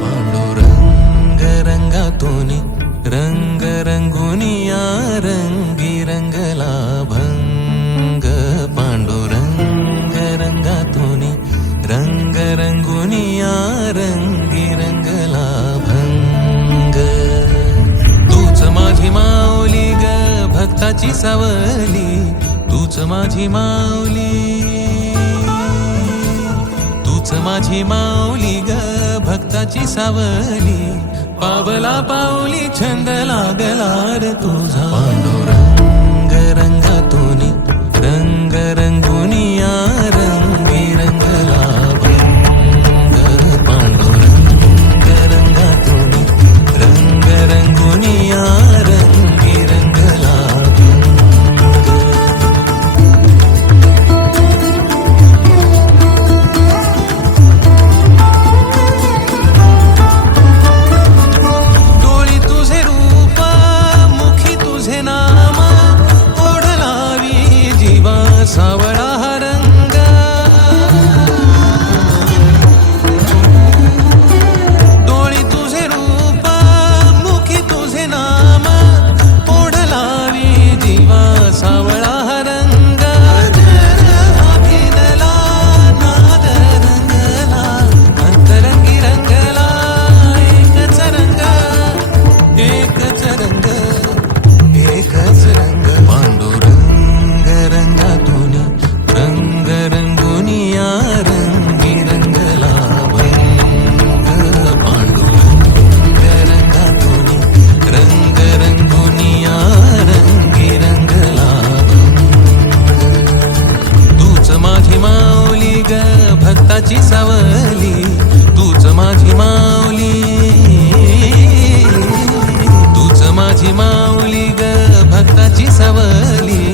पांडुरंग रंगातून रंग रंगुनिया रंगी रंगला भंग. पांडुरंग रंगातून रंग रंगुनिया रंगी रंगला भंग. तूच माझी माऊली ग भक्ताची सावली, तूच माझी माऊली, तूच माझी माऊली ग भक्ताची सावली. पावला पाऊली छंद लागला रे तुझा. पांडुरंग रंगातून रंग रंगुनिया रंगी रंगला भंग. पांडुरंग रंगातून रंग रंगुनिया रंगी रंगला भंग. डोळी तुझे रूप मुखी तुझे नाम, ओढलावी जीवा सावळा हा रंग. डोळी तुझे रूप मुखी तुझे नाम, ओढलावी जीवा सावळा हा रंग. अभिनला नाद रंगला अंतरंगी रंगला एकच रंग, एकच रंग, एकच रंग. पांडुरंग रंगातून रंग रंगुनिया रंगी रंगला भंग. पांडुरंग रंगातून रंग रंगुनिया रंगी रंगला भंग. तूच माझी माऊली ग भक्ताची सावली, तूच माझी माऊली, तूच माझी माऊली ग भक्ताची सावली.